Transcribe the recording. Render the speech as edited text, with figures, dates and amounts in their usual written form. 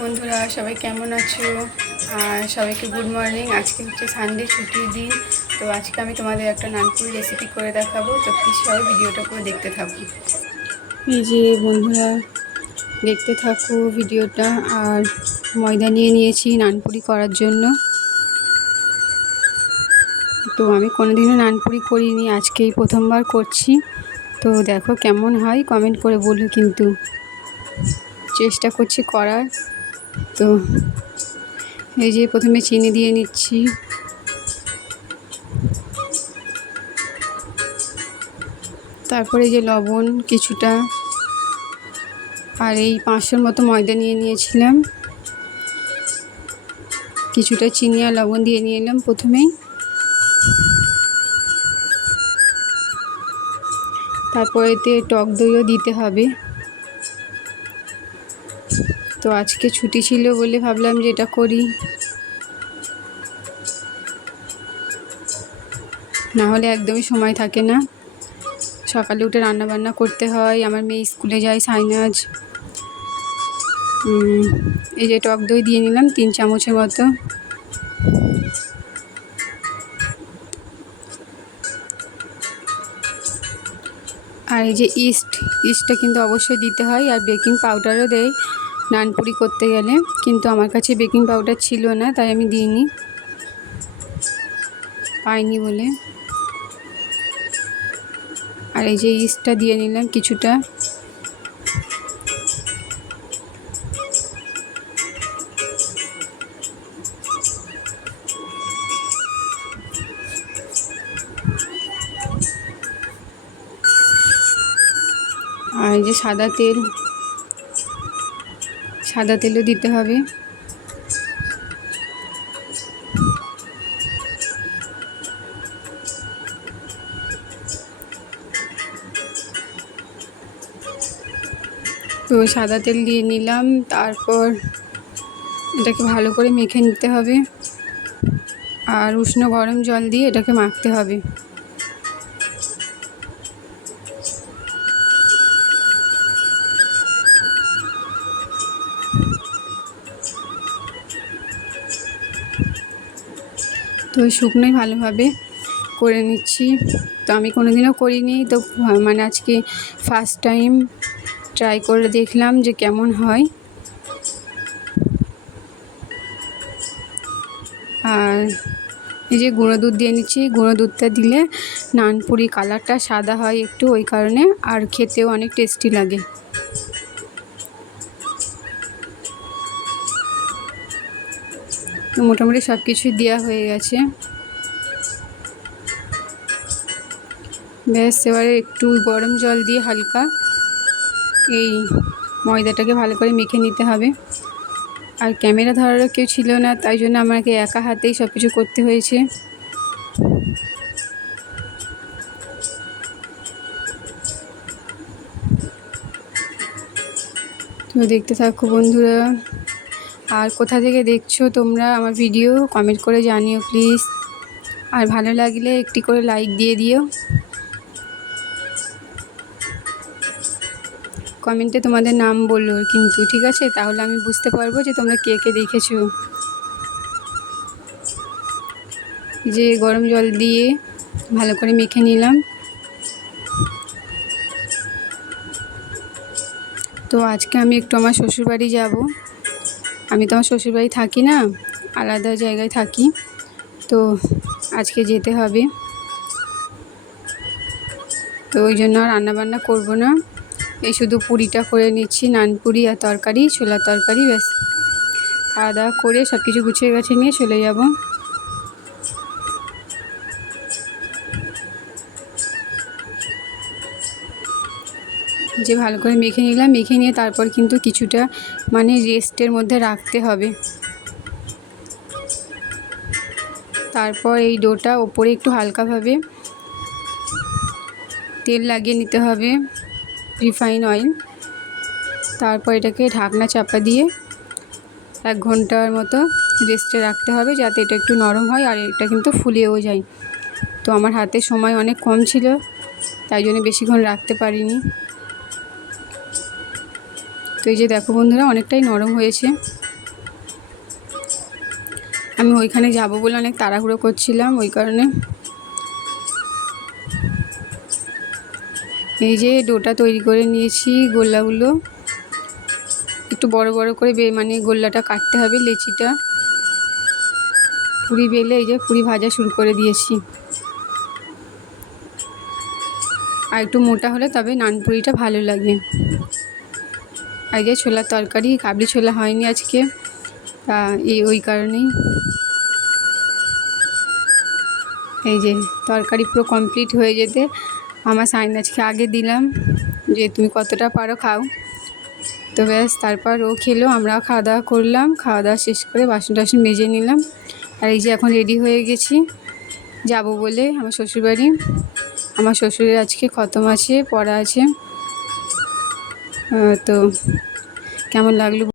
বন্ধুরা সবাই কেমন আছো? আর সবাইকে গুড মর্নিং। আজকে হচ্ছে সানডে, ছুটির দিন। তো আজকে আমি তোমাদের একটা নানপুরি রেসিপি করে দেখাবো। তো প্লিজ সবাই ভিডিওটা পুরো দেখতে থাকো। এই যে বন্ধুরা, দেখতে থাকো ভিডিওটা। আর ময়দা নিয়ে নিয়েছি নানপুরি করার জন্য। তো আমি কোনোদিনও নানপুরি করিনি, আজকেই প্রথমবার করছি। তো দেখো কেমন হয় কমেন্ট করে বলো, কিন্তু চেষ্টা করছি করার। তো এই যে প্রথমে চিনি দিয়ে নিচ্ছি, তারপরে যে লবণ কিছুটা, আর এই 500 মতো ময়দা নিয়ে নিয়েছিলাম, কিছুটা চিনি আর লবণ দিয়ে নিয়ে এলাম প্রথমেই। তারপরে এতে টক দইও দিতে হবে। তো আজকে ছুটি ছিল বলে ভাবলাম যে এটা করি, না হলে একদমই সময় থাকে না। সকালে উঠে রান্না বান্না করতে হয়, আমার মেয়ে স্কুলে যায় সাইনাজ। এই যে টক দই দিয়ে নিলাম 3 চামচের মতো। আর এই যে ইস্টটা কিন্তু অবশ্যই দিতে হয়, আর বেকিং পাউডারও দেয় নানপুরি করতে গেলে, কিন্তু আমার কাছে বেকিং পাউডার ছিল না, তাই আমি দিইনি, পাইনি বলে। আর এই যে ইস্টটা দিয়ে নিলাম কিছুটা। আর এই যে সাদা তেলও দিতে হবে। তো সাদা তেল দিয়ে নিলাম, তারপর এটাকে ভালো করে মেখে নিতে হবে, আর উষ্ণ গরম জল দিয়ে এটাকে মাখতে হবে। তো শুকনোই ভালোভাবে করে নিচ্ছি। তো আমি কোনোদিনও করিনি, তো মানে আজকে ফার্স্ট টাইম ট্রাই করে দেখলাম যে কেমন হয়। আর এই যে গুঁড়ো দুধ দিয়ে নিচ্ছি, গুঁড়ো দুধটা দিলে নানপুরি কালারটা সাদা হয় একটু, ওই কারণে, আর খেতেও অনেক টেস্টি লাগে। তো মোটামুটি সব কিছুই দেওয়া হয়ে গেছে। ব্যাস, এবারে একটু গরম জল দিয়ে হালকা এই ময়দাটাকে ভালো করে মেখে নিতে হবে। আর ক্যামেরা ধরারও কেউ ছিল না, তাই জন্য আমাকে একা হাতেই সব কিছু করতে হয়েছে। তো দেখতে থাকো বন্ধুরা। আর কোথা থেকে দেখছো তোমরা আমার ভিডিও কমেন্ট করে জানিও প্লিজ। আর ভালো লাগলে একটি করে লাইক দিয়ে দিও। কমেন্টে তোমাদের নাম বলো কিন্তু, ঠিক আছে? তাহলে আমি বুঝতে পারবো যে তোমরা কে কে দেখেছো। যে গরম জল দিয়ে ভালো করে মেখে নিলাম। তো আজকে আমি একটু আমার শ্বশুরবাড়ি যাব। আমি তো আমার শ্বশুরবাড়ি থাকি না, আলাদা জায়গায় থাকি। তো আজকে যেতে হবে, তো ওই জন্য রান্নাবান্না করবো না। এই শুধু পুরিটা করে নিচ্ছি, নানপুরি আর তরকারি, ছোলার তরকারি, ব্যাস। খাওয়া দাওয়া করে সব কিছু গুছিয়ে গেছে নিয়ে চলে যাব। যে ভালো করে মেখে নিলাম, মেখে নিয়ে তারপর কিন্তু কিছুটা মানে রেস্টের মধ্যে রাখতে হবে। তারপর এই ডোটা ওপরে একটু হালকাভাবে তেল লাগিয়ে নিতে হবে, রিফাইন অয়েল। তারপর এটাকে ঢাকনা চাপা দিয়ে 1 ঘন্টার মতো রেস্টে রাখতে হবে, যাতে এটা একটু নরম হয় আর এটা কিন্তু ফুলেও যায়। তো আমার হাতে সময় অনেক কম ছিল, তাই জন্য বেশিক্ষণ রাখতে পারিনি। তো এই যে দেখো বন্ধুরা, অনেকটাই নরম হয়েছে। আমি ওইখানে যাব বলে অনেক তাড়াহুড়ো করছিলাম, ওই কারণে। এই যে ডোটা তৈরি করে নিয়েছি, গোল্লাগুলো একটু বড় বড় করে মানে গোল্লাটা কাটতে হবে, লেচিটা। পুরি বেলে এই যে পুরি ভাজা শুরু করে দিয়েছি। আর একটু মোটা হলে তবে নানপুরিটা ভালো লাগে। আর যে ছোলার তরকারি, কাবলি ছোলা হয়নি আজকে, তা ওই কারণেই। এই যে তরকারি পুরো কমপ্লিট হয়ে যেতে আমার সাইনাজকে আগে দিলাম যে তুমি কতটা পারো খাও। তো ব্যাস, তারপর ও খেলো, আমরাও খাওয়া দাওয়া করলাম। খাওয়া দাওয়া শেষ করে বাসন টাসন মেজে নিলাম। আর এই যে এখন রেডি হয়ে গেছি যাব বলে আমার শ্বশুরবাড়ি। আমার শ্বশুরের আজকে খতম আছে, পড়া আছে। তো কেমন লাগলো